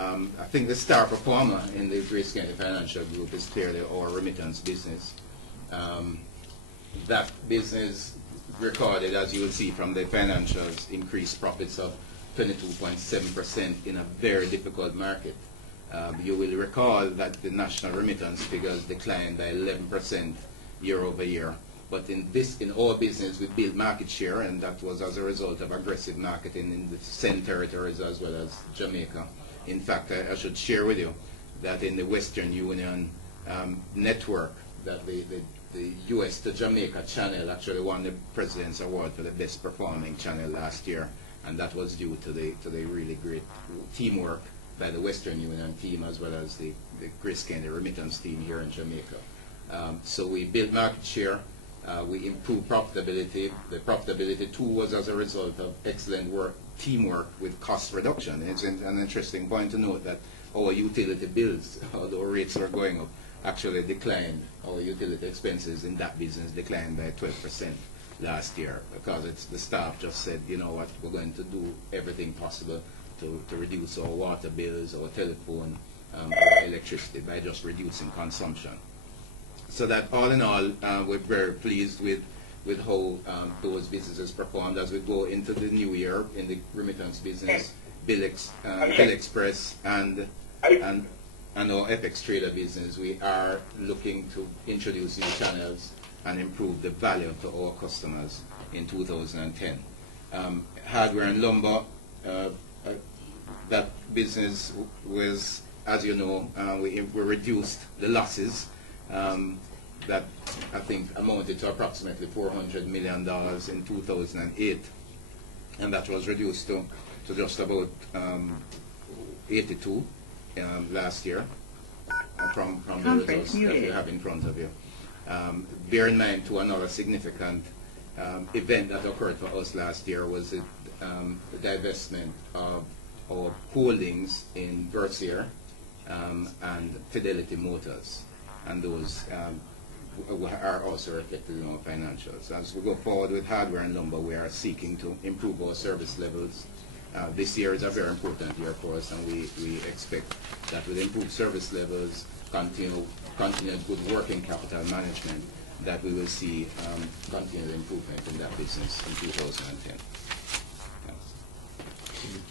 I think the star performer in the GraceKennedy Financial Group is clearly our remittance business. That business recorded, as you will see from the financials, increased profits of 22.7% in a very difficult market. You will recall that the national remittance figures declined by 11% year over year. But in our business, we built market share, and that was as a result of aggressive marketing in the same territories as well as Jamaica. In fact, I should share with you that in the Western Union network, that the US to Jamaica channel actually won the President's Award for the best performing channel last year, and that was due to the really great teamwork by the Western Union team as well as the GraceKennedy remittance team here in Jamaica. So we built market share. We improved profitability. The profitability too was as a result of excellent teamwork with cost reduction. It's an interesting point to note that our utility bills, although rates are going up, actually declined. Our utility expenses in that business declined by 12% last year, because the staff just said, you know what, we're going to do everything possible to reduce our water bills, our telephone, our electricity by just reducing consumption. So that all in all, we're very pleased with how those businesses performed. As we go into the new year in the remittance business, Bill Express and our FX Trader business, we are looking to introduce new channels and improve the value to our customers in 2010. Hardware and lumber, that business was, as you know, we reduced the losses. That I think amounted to approximately $400 million in 2008, and that was reduced to just about 82 last year from the results that you have in front of you. Bear in mind too, another significant event that occurred for us last year was the divestment of our holdings in Versailles and Fidelity Motors, and those are also reflected in our financials. As we go forward with hardware and lumber, we are seeking to improve our service levels. This year is a very important year for us, and we expect that with improved service levels, continued good working capital management, that we will see continued improvement in that business in 2010.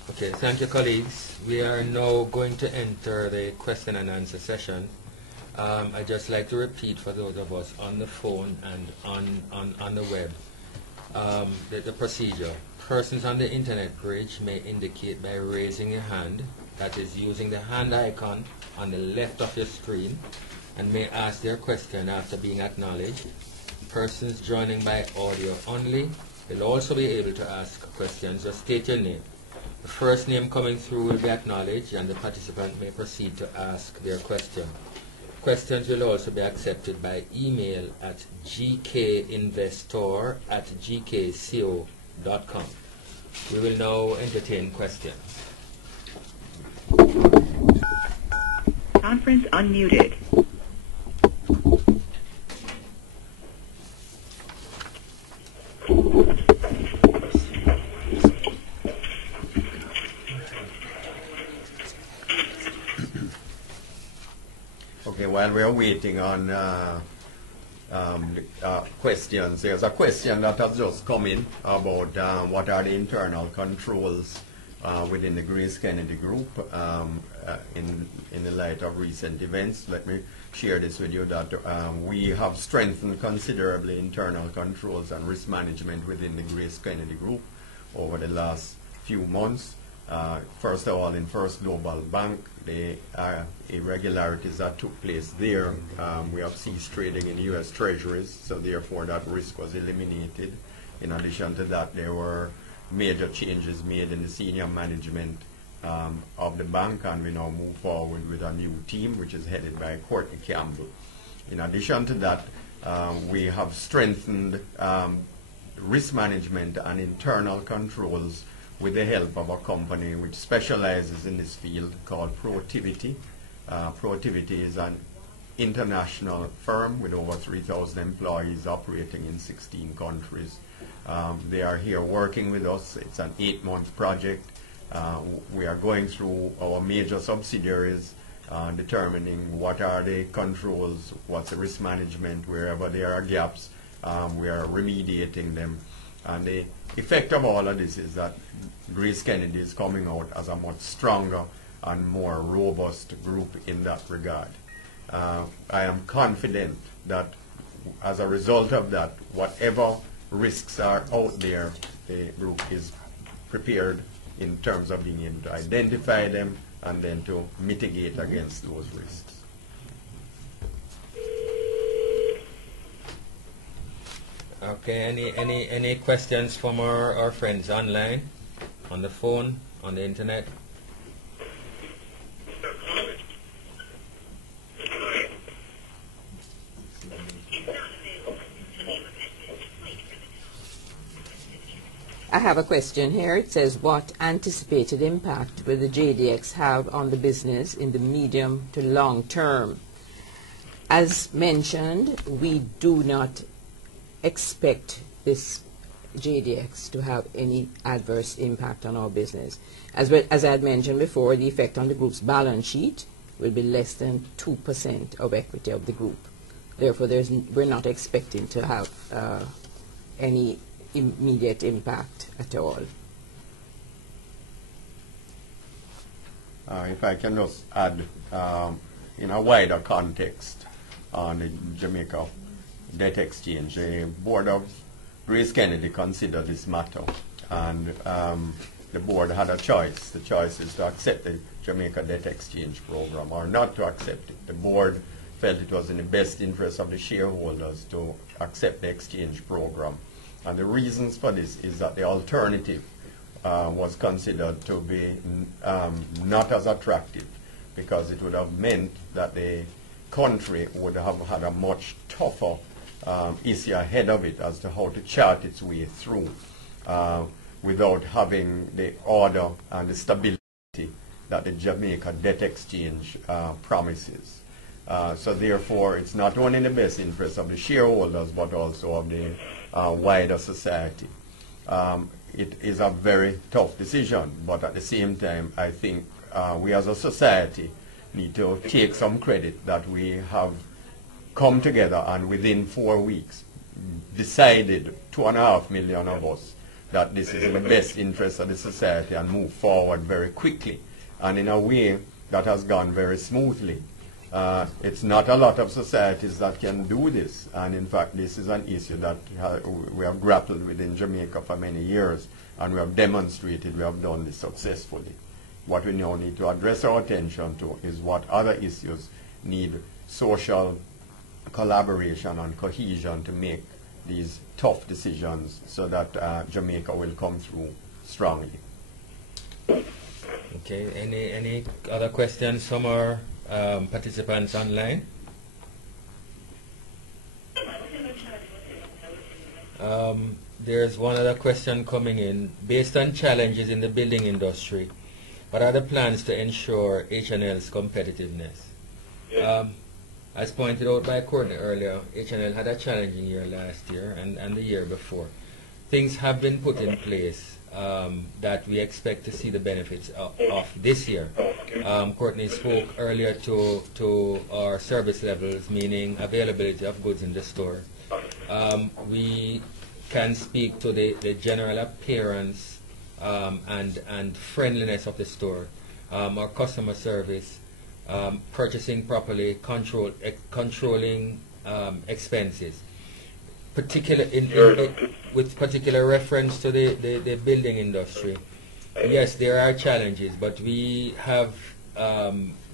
Okay, thank you, colleagues. We are now going to enter the question and answer session. I'd just like to repeat for those of us on the phone and on the web the procedure. Persons on the internet bridge may indicate by raising your hand, that is using the hand icon on the left of your screen, and may ask their question after being acknowledged. Persons joining by audio only will also be able to ask questions. Just state your name. The first name coming through will be acknowledged, and the participant may proceed to ask their question. Questions will also be accepted by email at gkinvestor@gkco.com. We will now entertain questions. Conference unmuted. Okay, while we are waiting on questions, there's a question that has just come in about what are the internal controls within the GraceKennedy Group in the light of recent events. Let me share this with you, that we have strengthened considerably internal controls and risk management within the GraceKennedy Group over the last few months. First of all, in First Global Bank, the irregularities that took place there, we have ceased trading in U.S. Treasuries, so therefore that risk was eliminated. In addition to that, there were major changes made in the senior management of the bank, and we now move forward with a new team which is headed by Courtney Campbell. In addition to that, we have strengthened risk management and internal controls with the help of a company which specializes in this field called Protivity. Protivity is an international firm with over 3,000 employees operating in 16 countries. They are here working with us. It's an 8-month project. We are going through our major subsidiaries, determining what are the controls, what's the risk management, wherever there are gaps, we are remediating them. And the effect of all of this is that GraceKennedy is coming out as a much stronger and more robust group in that regard. I am confident that as a result of that, whatever risks are out there, the group is prepared in terms of being able to identify them and then to mitigate against those risks. Okay, any questions from our friends online, on the phone, on the internet? I have a question here. It says, what anticipated impact will the JDX have on the business in the medium to long term? As mentioned, we do not expect this JDX to have any adverse impact on our business. As I had mentioned before, the effect on the group's balance sheet will be less than 2% of equity of the group. Therefore, we're not expecting to have any immediate impact at all. If I can just add, in a wider context on the Jamaica Debt Exchange, the board of GraceKennedy considered this matter, and the board had a choice. The choice is to accept the Jamaica Debt Exchange program or not to accept it. The board felt it was in the best interest of the shareholders to accept the exchange program. And the reasons for this is that the alternative was considered to be not as attractive, because it would have meant that the country would have had a much tougher issue ahead of it as to how to chart its way through without having the order and the stability that the Jamaica Debt Exchange promises. So therefore, it's not only in the best interest of the shareholders, but also of the wider society. It is a very tough decision, but at the same time, I think we as a society need to take some credit that we have come together and within 4 weeks decided, 2.5 million of us, that this is in the best interest of the society and move forward very quickly and in a way that has gone very smoothly. It's not a lot of societies that can do this, and in fact this is an issue that we have grappled with in Jamaica for many years, and we have demonstrated we have done this successfully. What we now need to address our attention to is what other issues need social collaboration and cohesion to make these tough decisions so that Jamaica will come through strongly. Okay, any other questions from our participants online? There's one other question coming in. Based on challenges in the building industry, what are the plans to ensure H&L's competitiveness? As pointed out by Courtney earlier, H&L had a challenging year last year and the year before. Things have been put in place that we expect to see the benefits of this year. Courtney spoke earlier to our service levels, meaning availability of goods in the store. We can speak to the general appearance and friendliness of the store, our customer service, purchasing properly, controlling expenses. With particular reference to the building industry, yes, there are challenges, but we have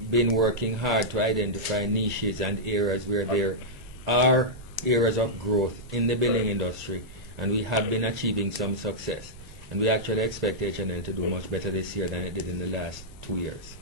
been working hard to identify niches and areas where there are areas of growth in the building industry, and we have been achieving some success. And we actually expect H&L to do much better this year than it did in the last 2 years.